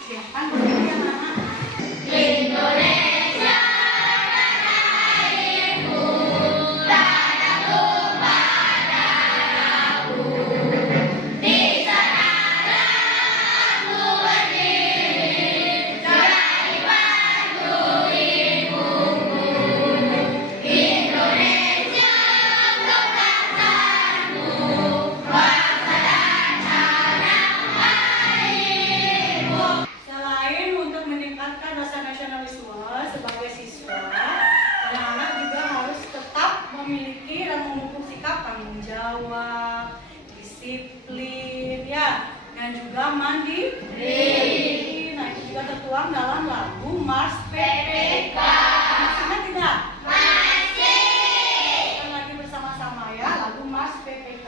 Silakan berdiri anak-anak. Indonesia tanah airku, tanah tumpah darahku. Di sanalah aku berdiri, dari batu ibuku. Indonesia untuk bangsaku, bangsa dan tanah airku. Selain untuk meningkatkan rasa nasionalisme sebagai siswa, anak-anak juga harus tetap memiliki dan memupuk sikap tanggung jawab, disiplin, ya, dan juga mandiri. Nah, itu juga tertuang dalam lagu Mars PPK. Masih tidak? Masih. Kita lagi bersama-sama ya, lagu Mars PPK.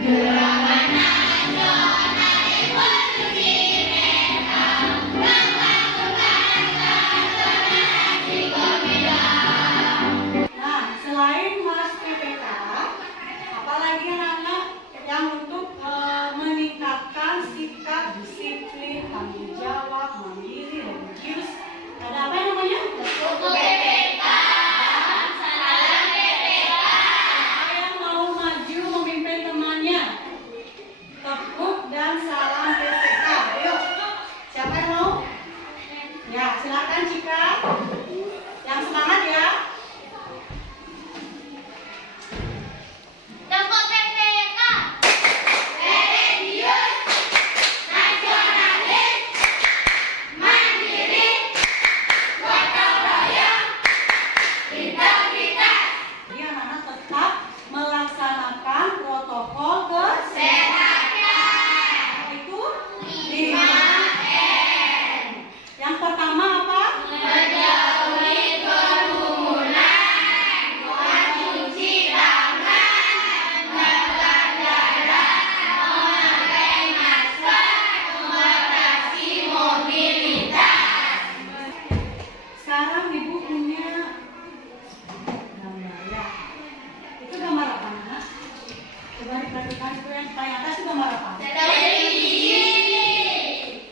Gerakan nasional revolusi mental, membangunkan generasi gemilang. Nah, selain Mars PPK, apalagi anak-anak yang untuk meningkatkan sikap disiplin, tanggung jawab, mandiri, religius. Ada apa yang namanya? Buku PPK, salam PPK. Siapa yang mau maju memimpin temannya? Tepuk dan salam PPK. Ayo, siapa yang mau? Ya, silakan Cika. Yang semangat ya. Tepuk PPK. Religius, nasionalis, mandiri, gotong royong, integritas, Jadi anak-anak tetap melaksanakan protokol kesehatan. kesehatan. Itu 5M. yang pertama apa? Menjauhi kerumunan, mencuci tangan, menjaga jarak, memakai masker, membatasi mobilitas. Sekarang ibu punya gambar ya. Itu gambar apa nak? Coba diperhatikan itu yang paling atas itu gambar apa? Televisi.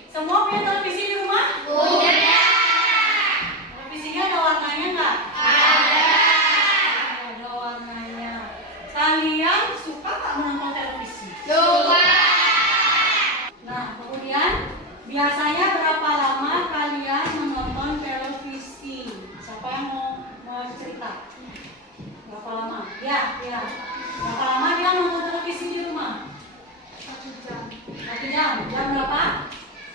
Semua punya televisi di rumah? Punya. Televisinya ada warnanya nggak? Ada. Ada warnanya. Kalian suka nggak menonton televisi? Suka. Nah, kemudian biasanya berapa lama kalian menonton televisi? Siapa yang mau cerita? Berapa lama? Ya. Berapa lama dia nonton televisi di rumah? 1 jam. 1 jam. Jam berapa?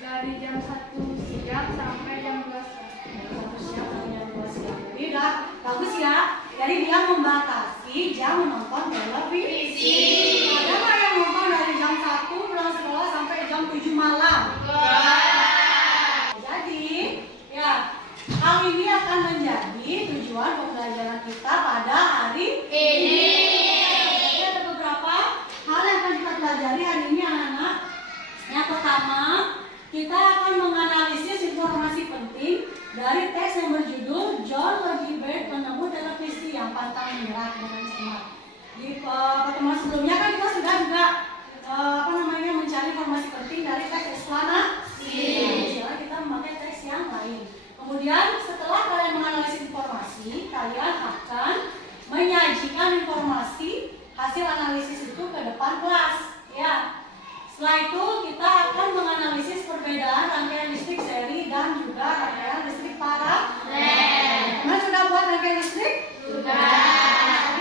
Dari jam 1 siang sampai jam 12 siang. 1 siang sampai jam 2 siang. Jadi udah bagus ya. Jadi dia membatasi jam menonton televisi. Ada nggak yang nonton dari jam 1 pulang sekolah sampai jam 7 malam? Jadi, ya, hal ini akan menjadi tujuan pembelajaran kita pada hari Ini. Jadi ada beberapa hal yang akan kita pelajari hari ini anak-anak. Yang pertama, kita akan menganalisis informasi penting dari teks yang berjudul John Lodberg penemu televisi yang pantang menyerah dengan cermat. Di pertemuan sebelumnya kan kita sudah juga mencari informasi penting dari teks eksplanasi. Sekarang kita memakai teks yang lain. Kemudian setelah kalian menganalisis informasi, kalian akan menyajikan informasi hasil analisis itu ke depan kelas. Ya. Setelah itu kita akan menganalisis perbedaan rangkaian listrik seri dan juga rangkaian listrik paralel. Kalian sudah buat rangkaian listrik? Sudah.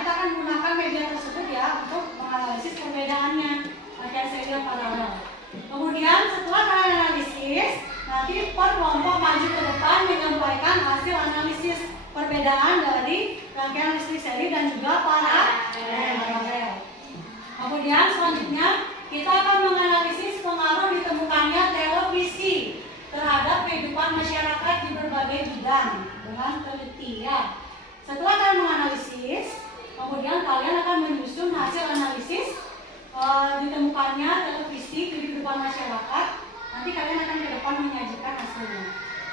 Kita akan menggunakan media tersebut ya untuk menganalisis perbedaannya rangkaian seri dan paralel. Kemudian setelah kalian analisis, nanti per kelompok maju ke depan menyampaikan hasil analisis perbedaan dari rangkaian listrik seri dan juga paralel. Kemudian selanjutnya kita akan menganalisis pengaruh ditemukannya televisi terhadap kehidupan masyarakat di berbagai bidang dengan teliti ya. Setelah kalian menganalisis, kemudian kalian akan menyusun hasil analisis ditemukannya televisi di kehidupan masyarakat masyarakat. Nanti kalian akan ke depan menyajikan hasilnya.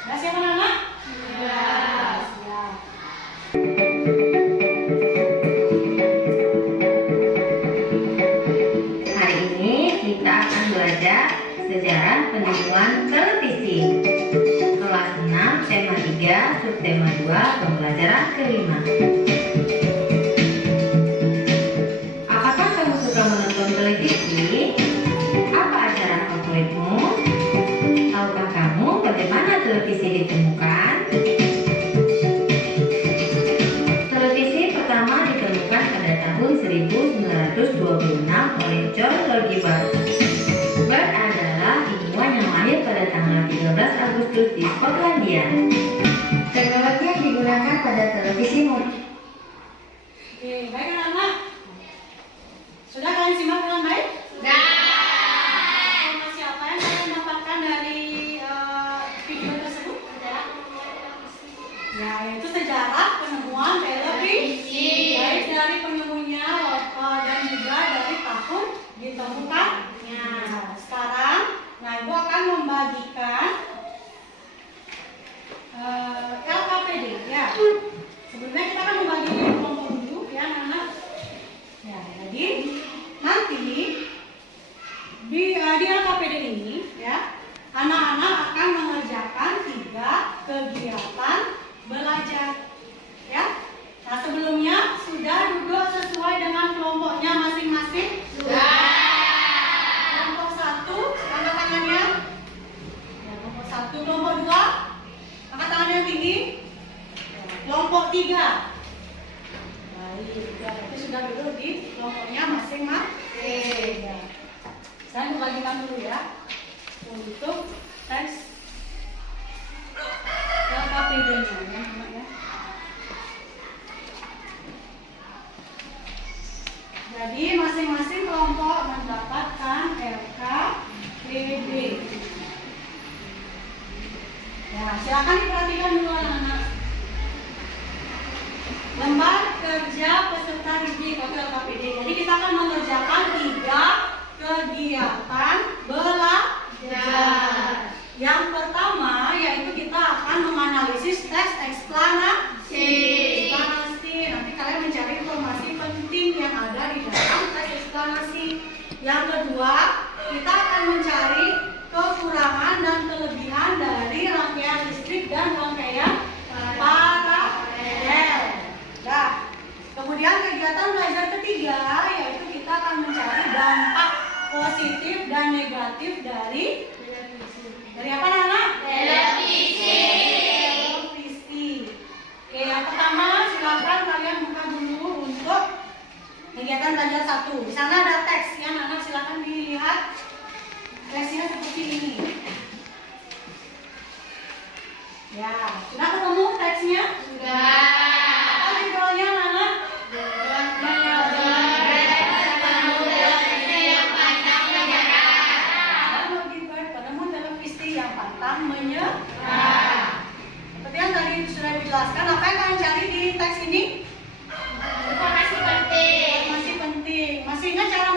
Sudah siap anak-anak? Sudah. Siap. Hari ini kita akan belajar sejarah penemuan televisi. Kelas 6, tema 3, subtema 2, pembelajaran kelima. Apakah kamu suka menonton televisi? Apa acara favoritmu? Tahukah kamu bagaimana televisi ditemukan? Televisi pertama ditemukan pada tahun 1926 oleh John Logie Baird. Baird adalah ilmuwan yang lahir pada tanggal 13 Agustus di Skotlandia. Teknologi yang digunakan pada televisi Oke, baik anak-anak. Sudah kalian simak dengan baik? Sudah. Informasi apa yang kalian dapatkan dari video tersebut? Ya, yaitu sejarah penemuan televisi. Baik dari penemunya dan juga dari tahun ditemukannya. Sekarang, Ibu akan membagikan LKPD ya. Sebelumnya kita akan membagi kelompok dulu ya anak-anak. Ya, jadi nanti di LKPD ini ya, anak-anak akan mengerjakan 3 kegiatan belajar ya. Nah, sebelumnya sudah duduk sesuai dengan kelompoknya masing-masing? Sudah. Kelompok 1, angkat tangannya. Ya, kelompok 1, kelompok 2, angkat tangan yang tinggi. Kelompok 3. Baik, ya, itu sudah duduk di kelompoknya masing-masing. Ya. Saya membagikan dulu ya untuk teks LKPD-nya ya, anak ya. Jadi masing-masing kelompok mendapatkan LKPD. Ya, silakan diperhatikan dulu anak-anak. Lembar kerja peserta didik atau LKPD. Jadi kita akan mengerjakan 3 kegiatan belajar. Yang pertama yaitu kita akan menganalisis teks eksplanasi. Nanti kalian mencari informasi penting yang ada di dalam teks eksplanasi. Yang kedua, kita akan mencari kekurangan dan kelebihan dari rangkaian listrik dan rangkaian paralel. Nah, kemudian kegiatan belajar ketiga yaitu kita akan mencari dampak positif dan negatif dari apa anak? Televisi. Oke, yang pertama silakan kalian buka dulu untuk kegiatan belajar 1. Di sana ada teks ya, anak silakan dilihat. Teksnya seperti ini. Ya, sudah ketemu teksnya? Sudah. Apa judulnya anak? Penemu televisi yang pantang menyerah. Seperti yang tadi sudah dijelaskan, apa yang kalian cari di teks ini? Informasi penting. Informasi penting. Masih ingat cara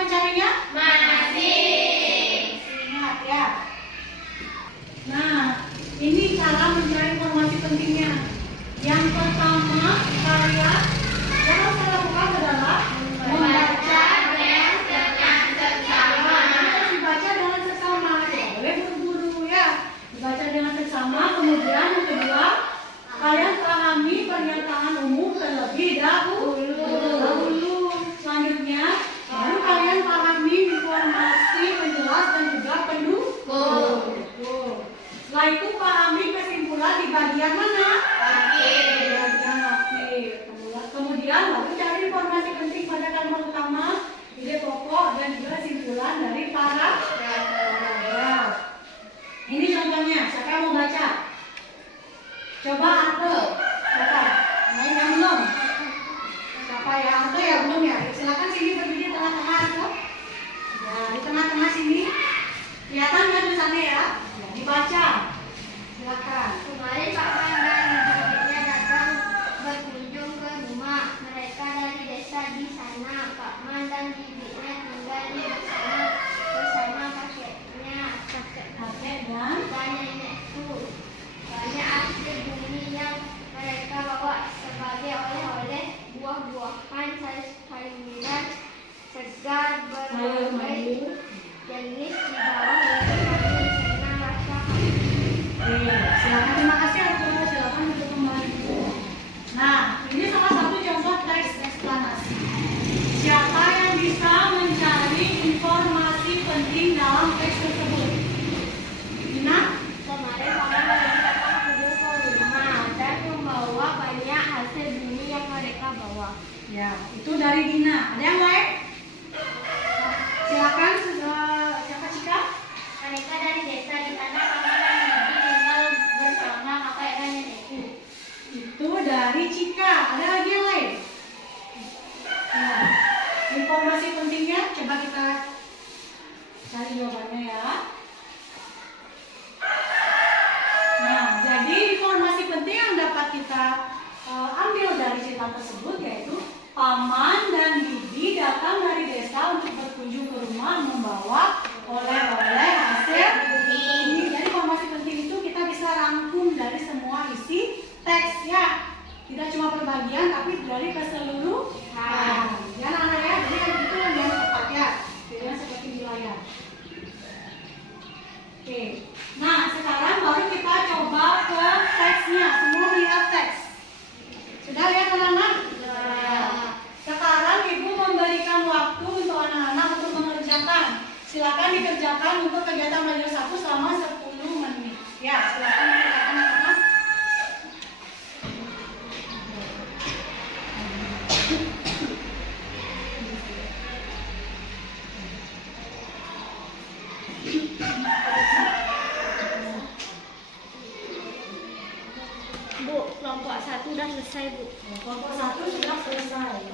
zat berbagai jenis di bawah dari sana rasa. Oke, silakan. Terima kasih Arturo. Silakan untuk kembali. Nah, ini salah satu contoh teks eksplanasi. Siapa yang bisa mencari informasi penting dalam teks tersebut? Dina? Kemarin orang datang kunjung ke rumah dan membawa banyak hasil bumi yang mereka bawa. Ya, itu dari Dina. Ada yang lain? Silakan, siapa Cika? Mereka dari desa di sana paman dan bibi tinggal bersama kakek dan nenekku. Itu dari Cika. Ada lagi yang lain? Nah, informasi pentingnya coba kita cari jawabannya ya. Nah, jadi informasi penting yang dapat kita ambil dari cerita tersebut yaitu paman dan bibi datang dari desa untuk berkunjung ke rumah membawa oleh-oleh hasil bumi. Jadi informasi penting itu kita bisa rangkum dari semua isi teks ya. Tidak cuma perbagian tapi dari keseluruhan. Ya anak-anak ya, jadi yang itu yang tepat ya. Pilihan seperti di layar. Oke. Nah, sekarang baru kita coba ke teksnya. Semua lihat teks. Sudah lihat anak-anak? Sekarang ibu memberikan waktu untuk anak-anak untuk mengerjakan. Silakan dikerjakan untuk kegiatan belajar 1 selama 10 menit. Ya, silakan dikerjakan anak-anak. Bu, kelompok 1 udah selesai, Bu. Kelompok 1 sudah selesai.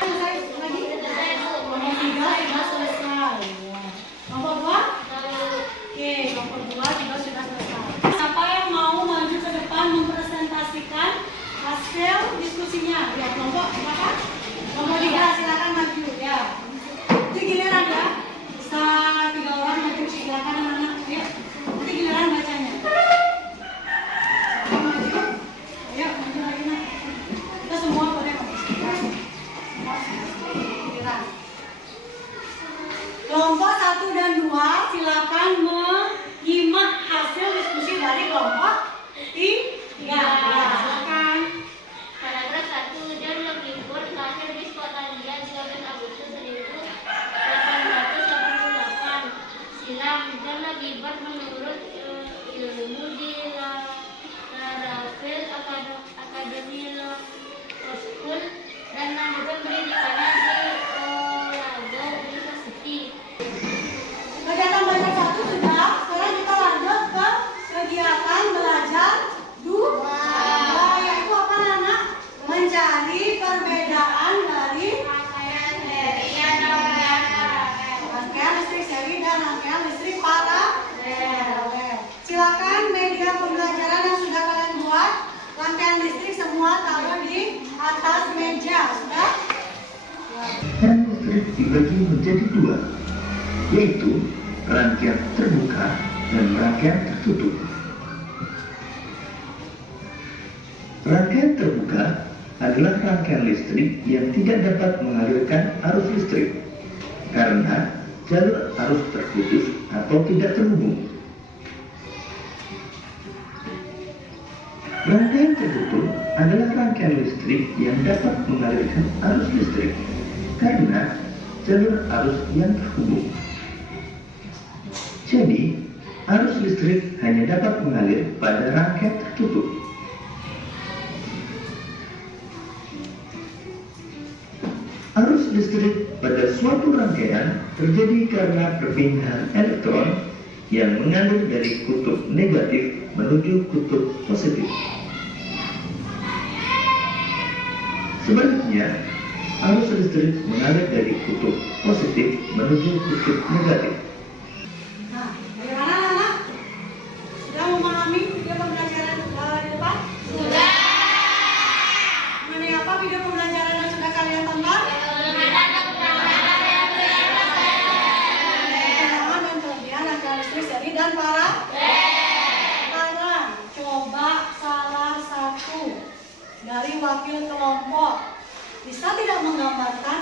Selesai lagi? Kelompok 3 sudah selesai. Kelompok 2? Oke, kelompok 2 juga sudah selesai. Siapa yang mau maju ke depan mempresentasikan hasil diskusinya? Ya, kelompok berapa? Kelompok 3 silakan maju ya. Itu giliran ya. Bisa 3 orang maju, silakan anak-anak. Ayo, nanti giliran bacanya. Maju. Ayo, maju lagi nak. Kita semua boleh maju. Giliran. Kelompok 1 dan 2 silakan menyimak hasil diskusi dari kelompok 3. Ya, silakan. Paragraf 1, John Lockhart lahir di Skotlandia 13 Agustus 1888. Silam, John Lockhart menurut ilmu di Laravel Academy Law School dan melanjutkan pendidikannya di Glasgow University. Kegiatan belajar 1 sudah, sekarang kita lanjut ke kegiatan belajar 2. Yaitu apa anak? Mencari perbedaan dari rangkaian listrik seri dan rangkaian listrik paralel. Silakan media pembelajaran yang sudah kalian buat, rangkaian listrik semua taruh di atas meja. Sudah? Rangkaian listrik dibagi menjadi 2, yaitu rangkaian terbuka dan rangkaian tertutup. Rangkaian terbuka adalah rangkaian listrik yang tidak dapat mengalirkan arus listrik karena jalur arus terputus atau tidak terhubung. Rangkaian tertutup adalah rangkaian listrik yang dapat mengalirkan arus listrik karena jalur arus yang terhubung. Jadi, arus listrik hanya dapat mengalir pada rangkaian tertutup. Arus listrik pada suatu rangkaian terjadi karena perpindahan elektron yang mengalir dari kutub negatif menuju kutub positif. Sebaliknya, arus listrik mengalir dari kutub positif menuju kutub negatif. Nah, bagaimana anak-anak? Sudah memahami video pembelajaran di depan? Sudah. Mengenai apa video pembelajaran yang sudah kalian tonton? Kenalan dan kelebihan rangkaian listrik seri dan paralel. Sekarang coba salah satu dari wakil kelompok bisa tidak menggambarkan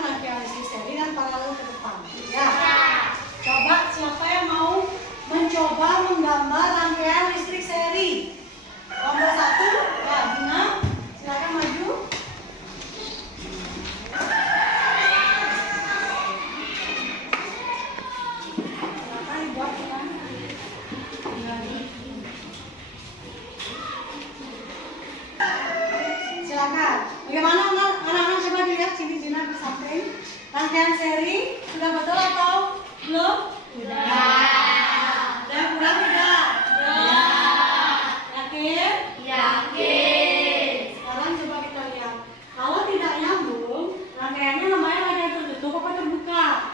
rangkaian seri sudah betul atau belum? Ada yang kurang tidak? Yakin? Sekarang coba kita lihat. Kalau tidak nyambung, rangkaiannya namanya rangkaian tertutup apa terbuka?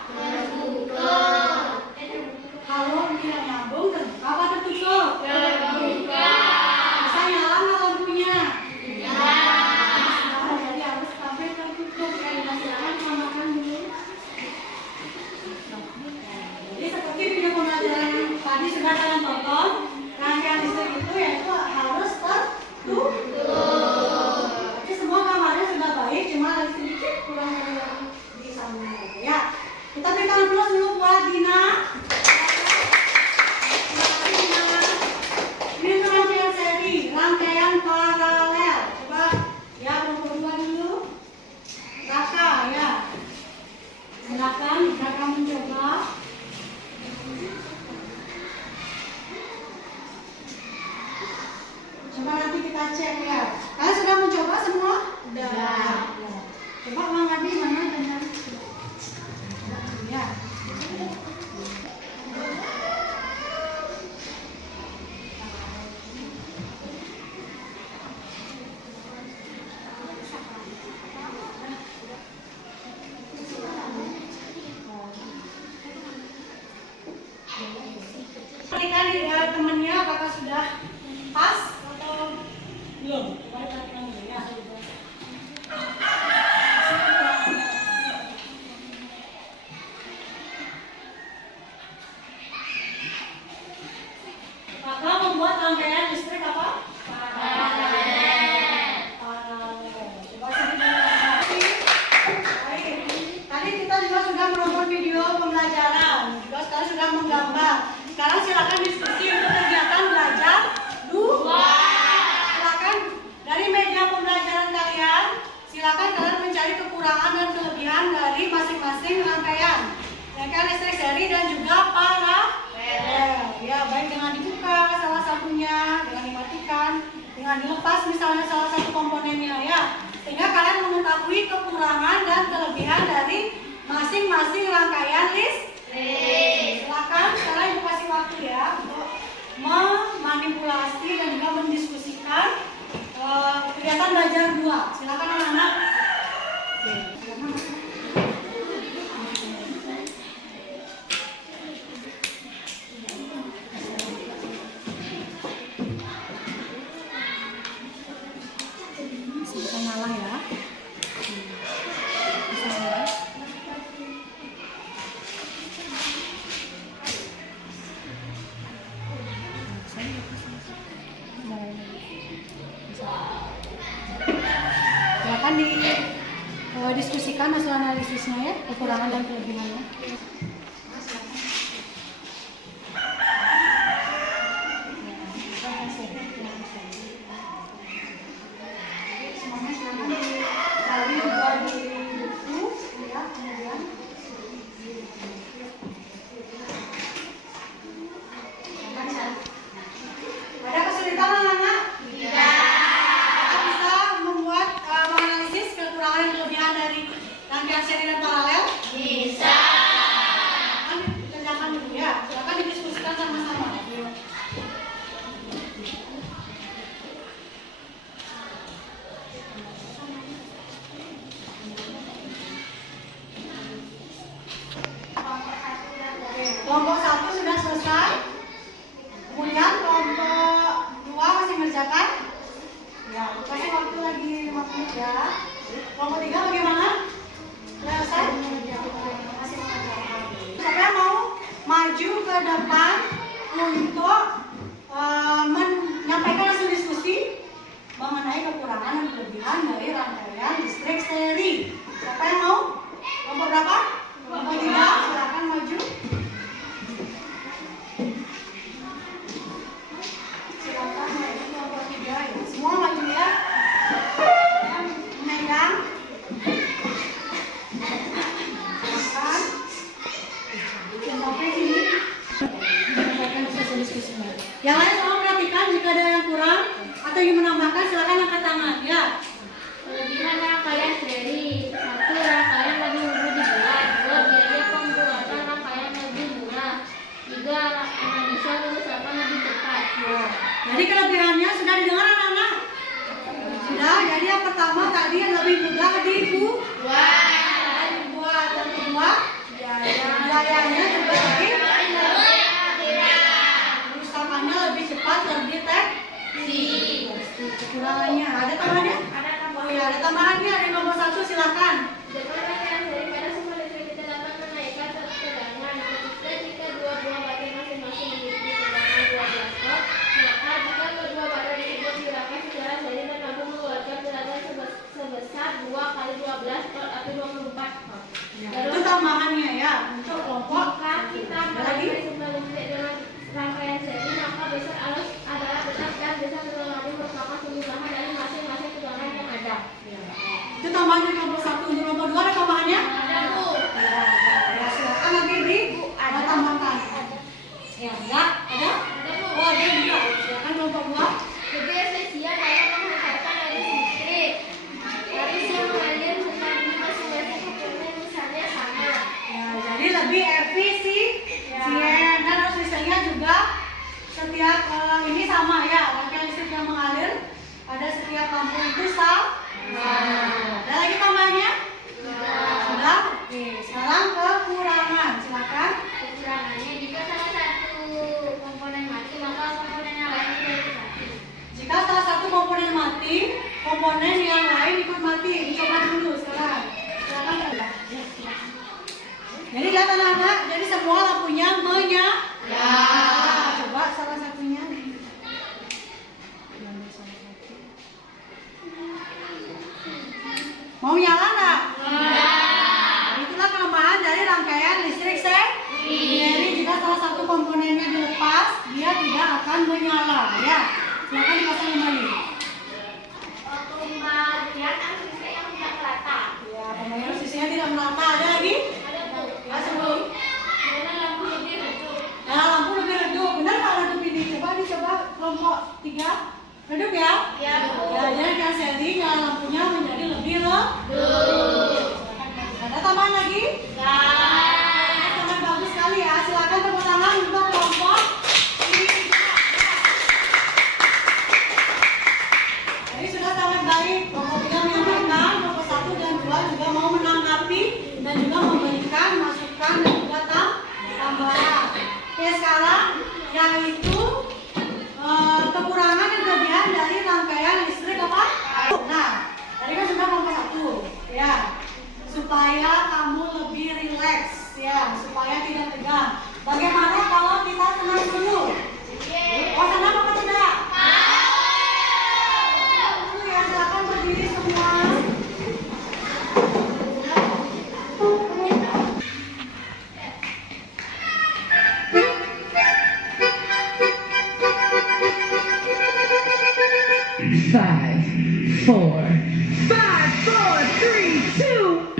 Kalau tidak nyambung, terbuka apa tertutup? Bisa nyala nggak lampunya? Nah, jadi harus sampai tertutup. Ya, silakan selamatkan dulu. Jadi seperti video pembelajaran yang tadi sudah kalian tonton, rangkaian listrik itu yaitu harus tertutup. Tapi semua kamarnya sudah baik, cuma ada sedikit kurang di sana. Ya, kita berikan plus dulu buat Dina. Ini rangkaian seri, rangkaian paralel. Coba ya berdua dulu. Raka ya. Silakan Raka mencoba. Coba nanti kita cek ya. Kalian sudah mencoba semua? Sudah. Coba Mang Adi mana dengan ya. Perhatikan di temennya apakah sudah pas atau belum? Coba perhatikan dulu ya. Maka membuat rangkaian listrik apa? Paralel. Coba sini dulu. Baik. Tadi kita juga sudah menonton video pembelajaran, juga sekarang sudah menggambar. Sekarang silakan diskusi untuk kegiatan belajar 2. Silakan dari media pembelajaran kalian, silakan kalian mencari kekurangan dan kelebihan dari masing-masing rangkaian listrik seri dan juga paralel. Ya, baik dengan dibuka salah satunya, dengan dimatikan, dengan dilepas misalnya salah satu komponennya ya. Sehingga kalian mengetahui kekurangan dan kelebihan dari masing-masing rangkaian listrik. Silakan sekarang ibu kasih waktu ya untuk memanipulasi dan juga mendiskusikan kegiatan belajar 2. Silakan anak-anak. Bisa nyala ya. Silakan didiskusikan hasil analisisnya ya, kekurangan dan kelebihannya. Semuanya silakan dicari juga di buku ya, kemudian ada kesulitan anak-anak? Bisa membuat menganalisis kekurangan dan kelebihan dari rangkaian seri dan paralel? Bisa. Kan kerjakan dulu ya, silakan didiskusikan sama-sama. Kelompok 1 sudah selesai. Kemudian kelompok 2 masih mengerjakan. Ya, kasih waktu lagi 5 menit ya. Kelompok 3 bagaimana? Selesai? Masih mengerjakan. Siapa yang mau maju ke depan untuk menyampaikan hasil diskusi mengenai kekurangan dan kelebihan dari rangkaian listrik seri? Siapa yang mau? Kelompok berapa? Kelompok 3, silakan maju. Silakan maju kelompok 3 ya. Semua maju ya. Memegang. supayanya juga lebih kerusakannya lebih cepat terdeteksi. Kekurangannya ada tambahannya? Ada Oh ya, ada tambahannya. Ada nomor 1, silakan. Jadwal yang daripada sumber listrik kita dapat menaikkan tegangan ketika dua buah baterai masing-masing memiliki tegangan 12 volt, maka jika kedua baterai tersebut digunakan secara seri dan mampu mengeluarkan tegangan sebesar 2 kali 12 volt atau 24 volt. Itu tambahannya ya untuk kelompok. Jika kita memakai sumber listrik dengan rangkaian seri, maka besar arus adalah besar dan besar terlalu merupakan perubahan dari masing-masing tegangan yang ada. Itu tambahan dari kelompok 1. Untuk kelompok 2 ada tambahannya? Ada Bu. Ya, silakan nanti Bri. Ada tambahkan. Ya, enggak? Ada? Ada Bu. Oh, ada juga. Silakan kelompok 2. Lebih efisien dalam menghantarkan arus listrik. Arus yang mengalir melalui masing-masing komponen misalnya sama. Ya, jadi lebih efisien dan arus listriknya juga setiap ini sama ya. Rangkaian listrik yang mengalir pada setiap lampu itu sama. Ada lagi tambahannya? Sudah? Oke, sekarang kekurangan. Silakan. Kekurangannya jika salah satu komponen mati, maka komponen yang lain tidak mati. Jika salah satu komponen mati, komponen yang lain ikut mati. Coba dulu sekarang. Silakan. Jadi lihat anak-anak, jadi semua lampunya menyala. Coba salah satunya. Mau nyala nggak? Itulah kelemahan dari rangkaian listrik seri. Jika salah satu komponennya dilepas, dia tidak akan menyala. Ya, silakan dipasang kembali. Pembagian arus listrik yang tidak merata. Ya, pembagian listriknya tidak merata. Ada lagi? Ada Bu. Sebelum. Mana lampu lebih redup. Nah, lampu lebih redup. Benar nggak redup ini? Coba dicoba kelompok 3. Redup ya? Ya Bu. Ya, jadi yang seri nyala lampunya menjadi lebih redup. Ada tambahan lagi? Sangat bagus sekali ya. Silakan tepuk tangan untuk kelompok 3. Jadi sudah sangat baik. Kelompok 3 menyampaikan, kelompok 1 dan 2 juga mau menanggapi dan juga memberikan masukan dan juga tambahan. Oke, sekarang yang itu kekurangan dan kelebihan dari rangkaian listrik apa? Nah, tadi kan sudah kelompok 1 ya, supaya kamu lebih rileks ya, supaya tidak tegang. Bagaimana kalau kita tenang dulu? Oh, tenang apa tidak? Dulu ya, silakan berdiri semua. Five, four, 3, 2.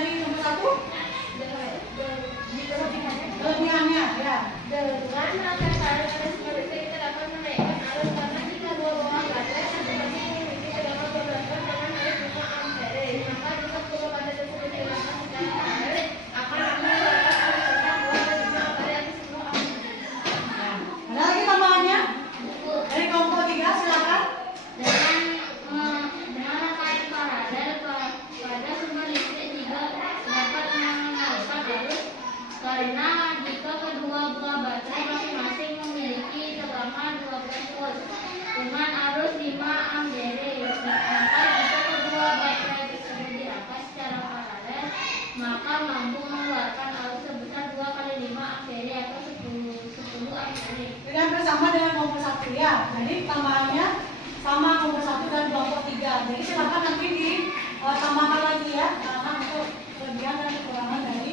dari nomor 1? Kelebihannya, ya. Dengan rangkaian paralel pada sebuah listrik kita dapat menaikkan arus karena jika dua buah baterai masing-masing memiliki tegangan 12 volt dengan arus 5 ampere, maka jika kedua baterai tersebut digunakan secara paralel akan mengeluarkan arus tentang 2 dan 5 ampere atau 10 ampere. Ada lagi tambahannya? Dari kelompok 3, silakan. Dengan rangkaian paralel pada sumber listrik juga dapat mengalirkan arus karena jika kedua buah baterai masing-masing memiliki tegangan 12 volt dengan arus 5 ampere, maka jika kedua baterai tersebut dirangkai secara paralel maka mampu mengeluarkan arus sebesar 2 kali 5 ampere atau 10 ampere. Dengan bersama dengan kelompok 1 ya. Jadi tambahannya sama kelompok 1 dan kelompok 3. Jadi silakan nanti ditambahkan lagi ya, karena untuk kelebihan dan kekurangan dari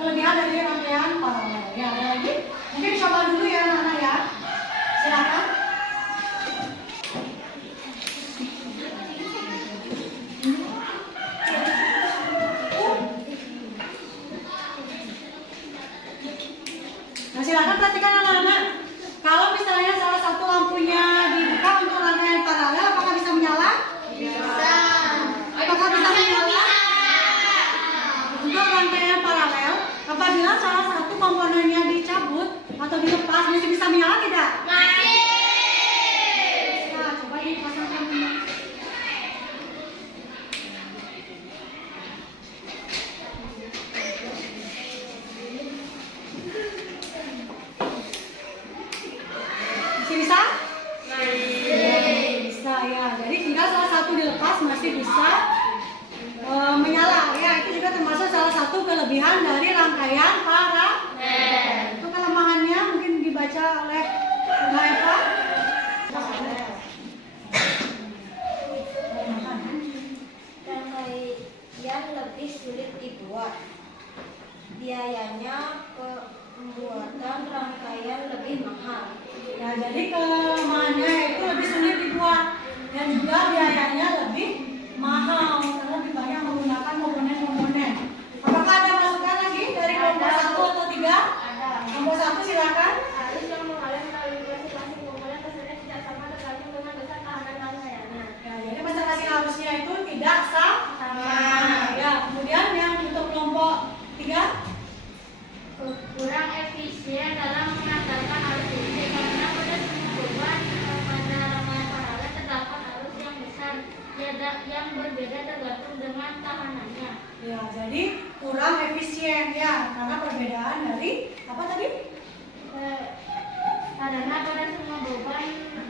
kelebihan dari rangkaian paralel. Ya, ada lagi? Mungkin coba dulu ya anak-anak ya. Silakan. Nah, silakan perhatikan anak-anak. Kalau misalnya salah satu lampunya dibuka untuk rangkaian paralel, apakah bisa menyala? Bisa. Apakah bisa menyala? Untuk rangkaian paralel, apabila salah satu komponennya dicabut atau dilepas, masih bisa menyala tidak? Masih. Nah, coba dipasangkan dulu. Masih bisa? Bisa ya. Jadi tinggal salah satu dilepas masih bisa menyala ya. Itu juga termasuk salah satu kelebihan dari rangkaian paralel. Itu kelemahannya mungkin dibaca oleh Mbak Eva. Rangkaian lebih sulit dibuat. Biayanya pembuatan rangkaian lebih mahal. Ya, jadi kelemahannya itu lebih sulit dibuat dan juga biayanya lebih mahal karena lebih banyak menggunakan komponen-komponen. Apakah ada masukan lagi dari kelompok 1 atau 3? Ada. Kelompok 1 silakan. Arus yang mengalir melalui masing-masing komponen tersebut tidak sama tergantung dengan besar tahanan rangkaiannya. Ya, jadi masing-masing arusnya itu tidak sama. Ya, kemudian yang untuk kelompok 3 Kurang efisien dalam mengantarkan arus listrik karena pada semua beban pada rangkaian paralel terdapat arus yang besar yang berbeda tergantung dengan tahanannya. ya, jadi kurang efisien ya karena perbedaan dari apa tadi? Karena pada semua beban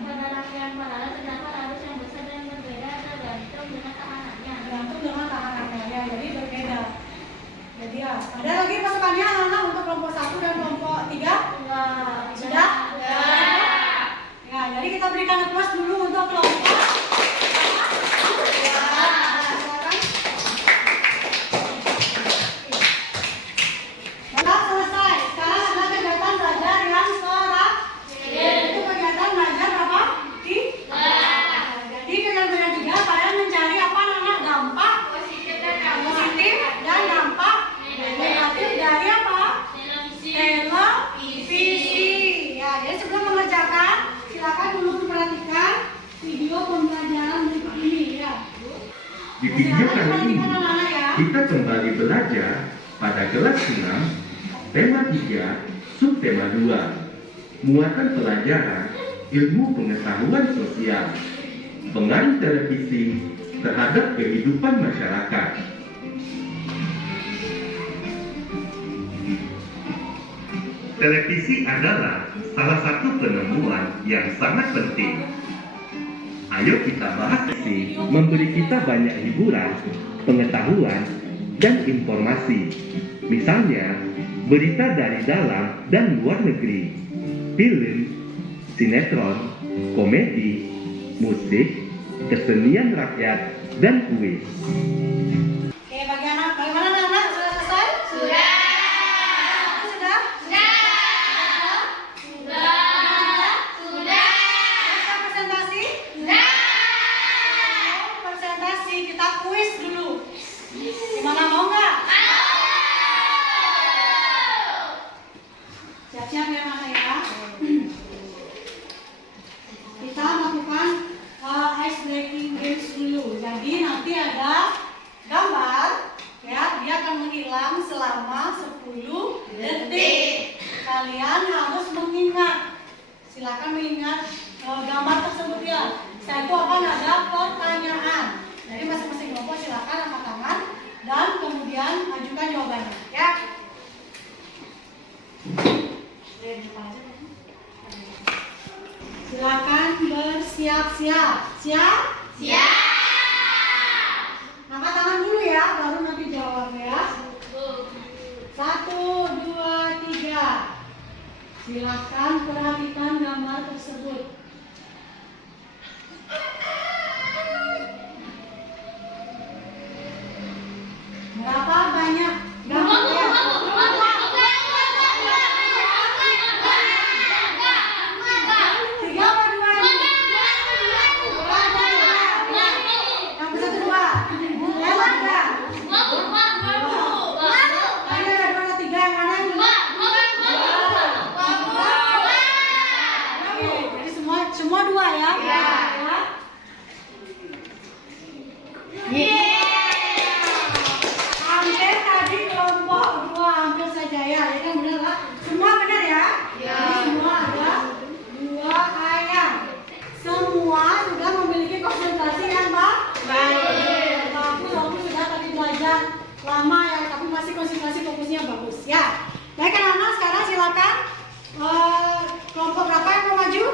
pada rangkaian paralel terdapat arus yang besar dan berbeda tergantung dengan tahanannya. Tergantung dengan tahanannya ya, jadi berbeda. Jadi ya, ada lagi masukannya anak-anak untuk kelompok 1 dan kelompok 3? Sudah? Ya, jadi kita berikan applause dulu untuk kelompok. Ya, silakan. Sudah selesai. Sekarang ada kegiatan belajar yang terakhir. Itu kegiatan belajar apa? Jadi kegiatan belajar 3 kalian mencari apa anak-anak? Dampak positif dan dampak negatif dari apa? Televisi. Ya, jadi sebelum mengerjakan, silakan dulu perhatikan video pembelajaran berikut ini ya. Di video kali ini, Perhatikan anak-anak ya. kita kembali belajar pada kelas 6, tema 3, subtema 2, muatan pelajaran ilmu pengetahuan sosial, pengaruh televisi terhadap kehidupan masyarakat. Televisi adalah salah satu penemuan yang sangat penting. Ayo kita bahas televisi memberi kita banyak hiburan, pengetahuan, dan informasi. Misalnya, berita dari dalam dan luar negeri, film, sinetron, komedi, musik, kesenian rakyat, dan kuis. Oke, bagaimana anak-anak? Sudah selesai? Sudah. Sudah? Sudah. Presentasi? Sudah. Presentasi, kita kuis dulu. Gimana, mau nggak? siap. Siap? Siap. Angkat tangan dulu ya, baru nanti jawab ya. 1, 2, 3. Silakan perhatikan gambar tersebut. Berapa banyak gambarnya? Tiga apa dua? Yang satu dua. Lewat nggak? Tadi ada dua ada tiga, yang mana? Oke, jadi semua dua ya? Ya. Hampir tadi kelompok dua hampir saja ya, ini kan benar lah. Semua benar ya? Jadi semua ada dua ayam. Semua sudah memiliki konsentrasi yang baik. Bagus, aku sudah tadi belajar lama ya, tapi masih konsentrasi fokusnya bagus ya. Baik anak-anak, sekarang silakan kelompok berapa yang mau maju?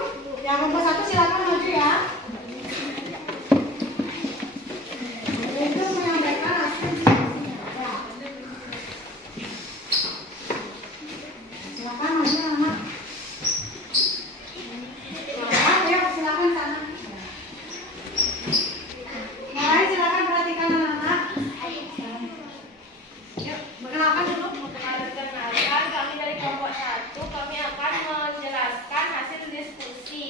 Yang kelompok 1 silakan maju ya. Itu menyampaikan hasil diskusinya. Ya. Silakan maju anak. Ya, silakan sana. Mari silakan perhatikan anak-anak. Yuk, perkenalkan dulu. Perkenalkan, kami dari kelompok 1, kami akan menjelaskan hasil diskusi.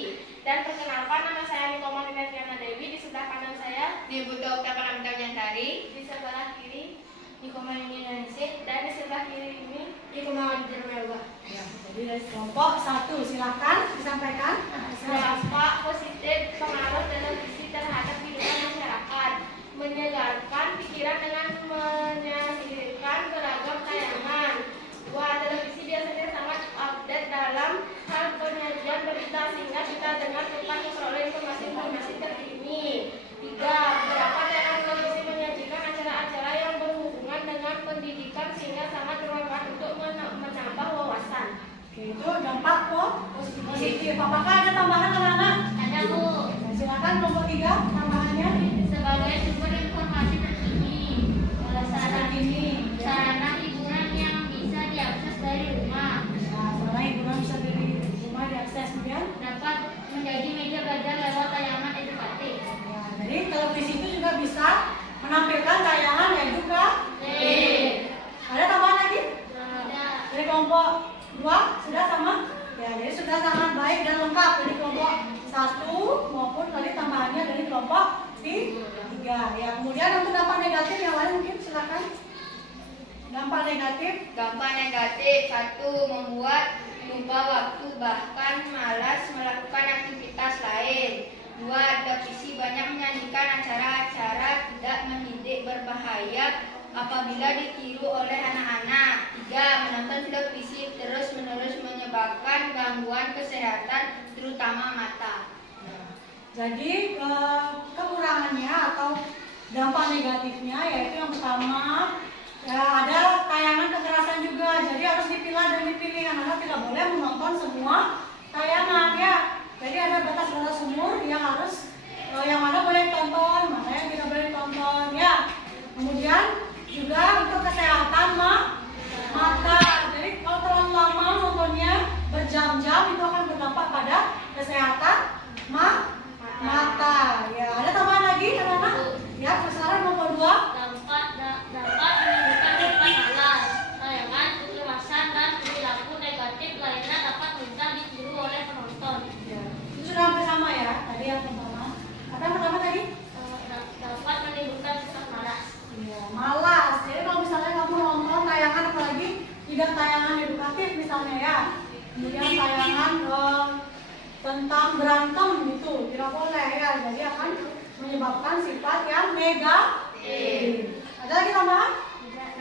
Dan perkenalkan, nama saya Nikoma Fiana Dewi, di sebelah kanan saya Dibutuh Oktapan Tari. di sebelah kiri Nikoma Indonesia, dan di sebelah kiri ini Nikoma Jermelwa. Ya, jadi dari kelompok 1 silakan disampaikan. dampak positif pengaruh televisi terhadap kehidupan masyarakat, menyegarkan pikiran dengan menyajikan beragam tayangan. Wah, televisi biasanya sangat update dalam hal penyajian berita sehingga kita dengan cepat memperoleh informasi terkini. 3. Beberapa tayangan televisi menyajikan acara-acara yang berhubungan dengan pendidikan sehingga sangat bermanfaat untuk menambah wawasan. Oke, itu dampak positif. Apakah ada tambahan anak-anak? Ada Bu. Nah, silakan kelompok 3 tambahannya. Sebagai sumber informasi terkini, Ini. sarana hiburan yang bisa diakses dari rumah, Nah, sarana hiburan bisa dari rumah diakses kemudian. dapat menjadi media belajar lewat tayangan edukatif. Ya, jadi televisi itu juga bisa menampilkan tayangan edukatif. Ada tambahan lagi? Dari kelompok 2 sudah sama? Ya, jadi sudah sangat baik dan lengkap dari kelompok 1 maupun tadi tambahannya dari kelompok 3. Ya, kemudian untuk dampak negatif yang lain mungkin silakan. Dampak negatif. Dampak negatif 1. Membuat lupa waktu bahkan malas melakukan aktivitas lain. 2. Televisi banyak menyajikan acara-acara tidak mendidik berbahaya apabila ditiru oleh anak-anak. 3. Menonton televisi terus-menerus menyebabkan gangguan kesehatan terutama mata. Jadi kekurangannya atau dampak negatifnya yaitu yang pertama ya, ada tayangan kekerasan juga. Jadi harus dipilah dan dipilih. Anak-anak tidak boleh menonton semua tayangan ya. Jadi ada batas-batas umur yang harus yang mana boleh tonton, mana yang tidak boleh tonton ya. Kemudian juga untuk kesehatan mata. Jadi kalau terlalu lama nontonnya berjam-jam itu akan berdampak pada kesehatan mata. Ya, ada tambahan lagi anak-anak? Ya, sekarang nomor 2. Dapat menimbulkan sifat malas, tayangan kekerasan dan perilaku negatif lainnya dapat mudah ditiru oleh penonton. Ya, itu sudah hampir sama ya. Tadi yang pertama. Apa yang pertama tadi? Dapat menimbulkan sifat malas. Ya, malas. Jadi kalau misalnya kamu nonton tayangan apalagi tidak tayangan edukatif misalnya ya. Kemudian tayangan tentang berantem gitu, tidak boleh ya. Jadi akan menyebabkan sifat yang negatif. Ada lagi tambahan?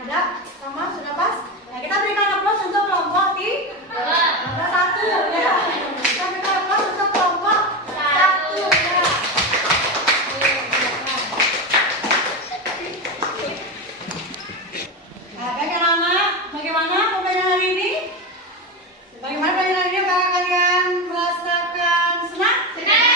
Ada? Sama? Sudah pas? Nah, kita berikan aplaus untuk kelompok 3. Ada 1 ya. Kita berikan aplaus untuk kelompok 1 ya. Nah, baik anak-anak, bagaimana pembelajaran hari ini? Bagaimana pembelajaran hari ini? Apakah kalian merasakan senang? Senang!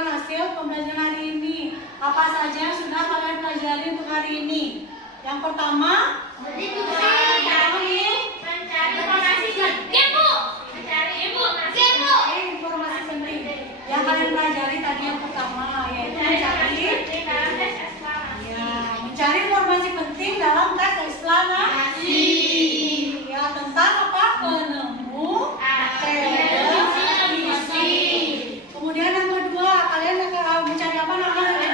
menunjukkan hasil pembelajaran hari ini. Apa saja yang sudah kalian pelajari untuk hari ini? Yang pertama, Mencari informasi penting. Yang kalian pelajari tadi yang pertama yaitu mencari informasi penting dalam tes eksplanasi. Ya, tentang apa? Penemu televisi. Kemudian yang kedua, kalian mencari apa namanya?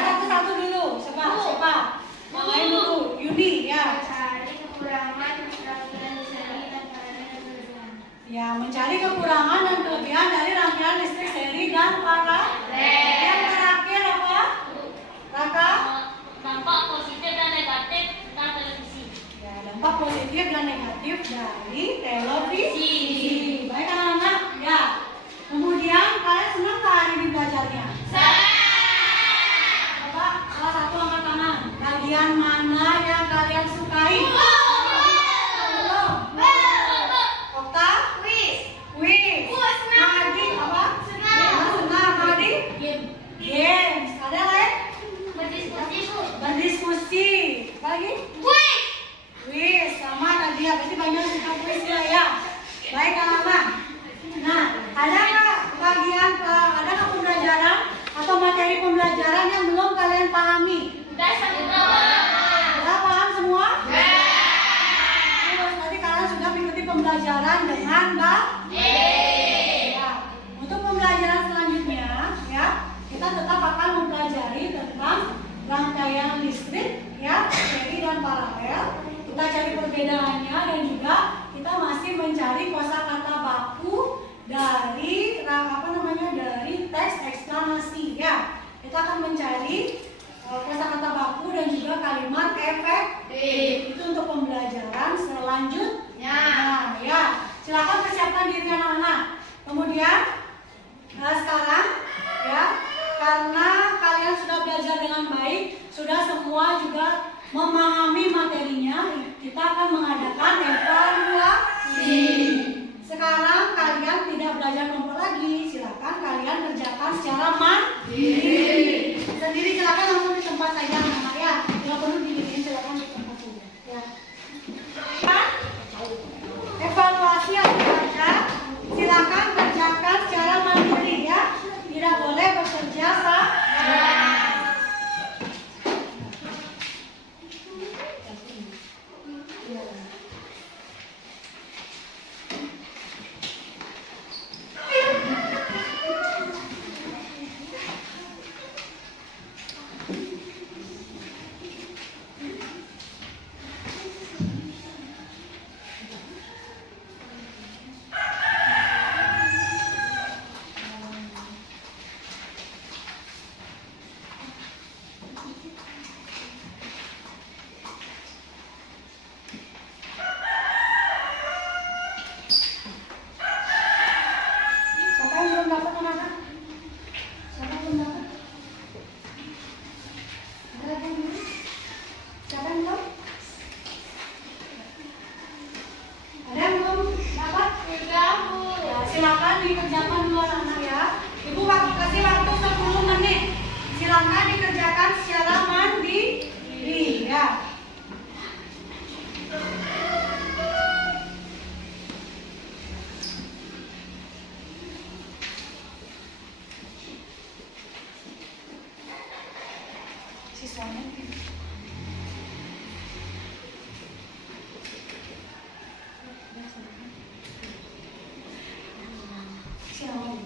Satu-satu dulu. Siapa? Yang lain dulu. Yuni, ya. Ya, mencari kekurangan dan kelebihan dari rangkaian listrik seri dan paralel. Yang terakhir apa? Raka? dampak positif dan negatif tentang televisi. Ya, dampak positif dan negatif dari televisi. Baik anak-anak, ya. Kemudian kalian senang nggak hari ini belajarnya? Coba salah satu angkat tangan. Bagian mana yang kalian sukai? Okta? Kuis. Mahadi apa? Senang. Mahadi? Games. Ada lain? Berdiskusi. Apa lagi? Kuis. Sama tadi ya. Berarti banyak suka kuis ya. Baik anak-anak. Nah, ada nggak pembelajaran atau materi pembelajaran yang belum kalian pahami? Sudah paham semua? Berarti kalian sudah mengikuti pembelajaran dengan baik. Ya. Untuk pembelajaran selanjutnya, ya, kita tetap akan mempelajari tentang rangkaian listrik, ya, seri dan paralel. Kita cari perbedaannya dan juga kita masih mencari kosakata baku dari dari teks eksplanasi, ya. Kita akan mencari kosakata baku dan juga kalimat efektif. Itu untuk pembelajaran selanjutnya. Nah, ya, silakan persiapkan diri anak-anak. Kemudian sekarang, ya, karena kalian sudah belajar dengan baik, sudah semua juga memahami materinya, kita akan mengadakan evaluasi. Sekarang kalian tidak belajar kelompok lagi, silakan kalian kerjakan secara mandiri. Sendiri silakan langsung di tempat saja anak-anak, ya. Tidak perlu didiriin, silakan di tempat saja. Ya. Evaluasi yang dibaca, silakan kerjakan secara mandiri, ya. Tidak boleh bekerja sama. Siapa yang belum dapat anak-anak? Siapa yang belum dapat? Ada yang belum? Siapa yang belum? Ada yang belum dapat? Ya, silakan dikerjakan dulu anak-anak, ya. Ibu kasih waktu 10 menit. Silakan dikerjakan secara mandiri, ya. Sisanya silakan.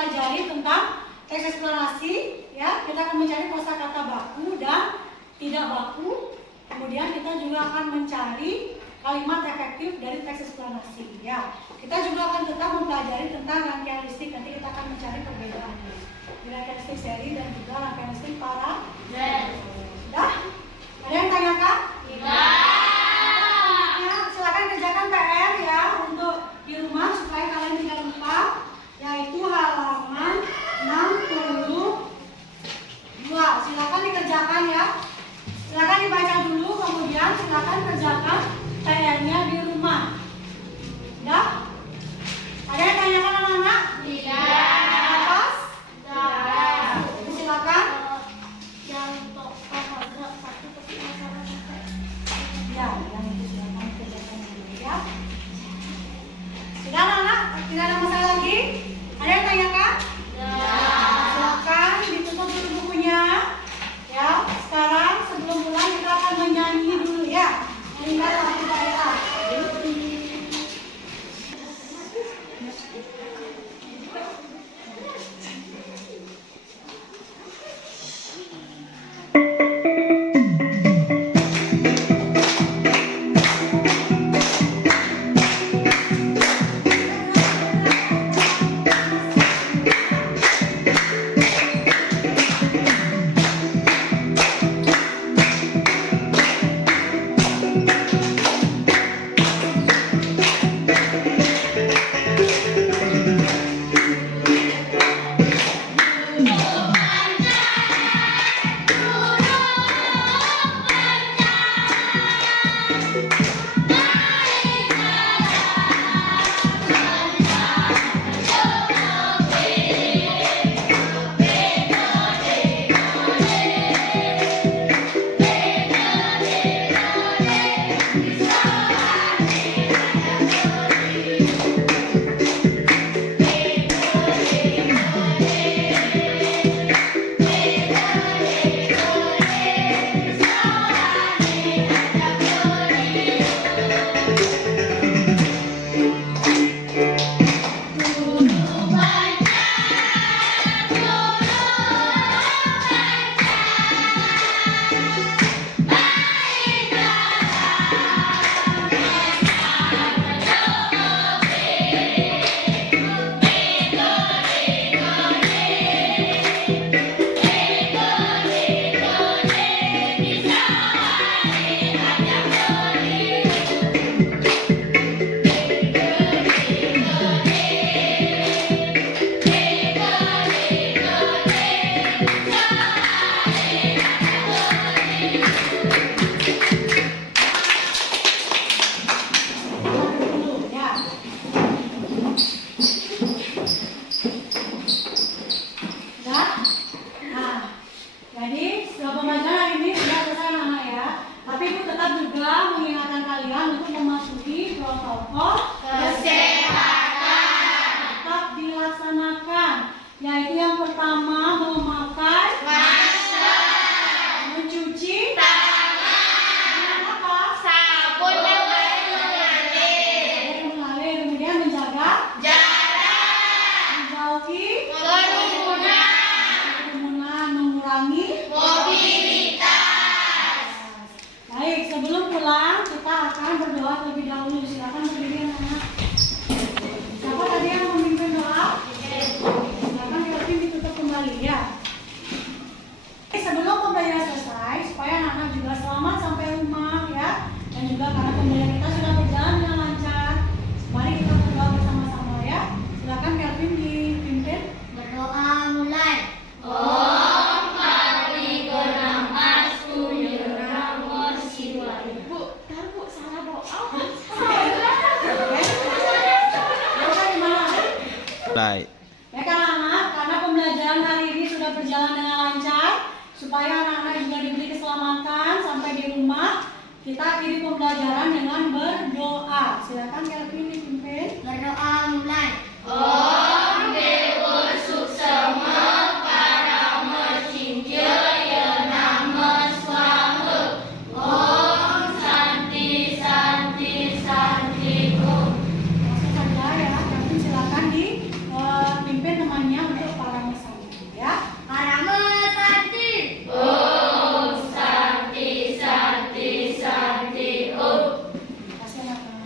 mempelajari tentang teks eksplorasi, ya. Kita akan mencari kosakata baku dan tidak baku. Kemudian kita juga akan mencari kalimat efektif dari teks eksplorasi, ya. Kita juga akan tetap mempelajari tentang rangkaian listik. Nanti kita akan mencari perbedaannya. Rangkaian listik seri dan juga rangkaian listik para. Sudah? Ada yang tanyakan? Ya, silakan kerjakan PR ya untuk di rumah supaya kalian tidak lupa, yaitu halaman 62. Silakan dikerjakan ya. Silakan dibaca dulu, kemudian silakan kerjakan PR-nya di rumah. Sudah? Ada yang tanyakan anak-anak? Atas? Silakan. Ya, yang itu silakan kerjakan dulu ya. Sudah anak-anak? Tidak ada masalah lagi? Ada yang tanyakan? Silakan ditutup dulu bukunya. Ya, sekarang sebelum pulang kita akan menyanyi dulu ya. Nyanyikan lagu daerah. Baik. Ya kan anak, karena pembelajaran hari ini sudah berjalan dengan lancar, supaya anak-anak juga diberi keselamatan sampai di rumah, kita akhiri pembelajaran dengan berdoa. Silakan Kelvin dipimpin. Berdoa mulai.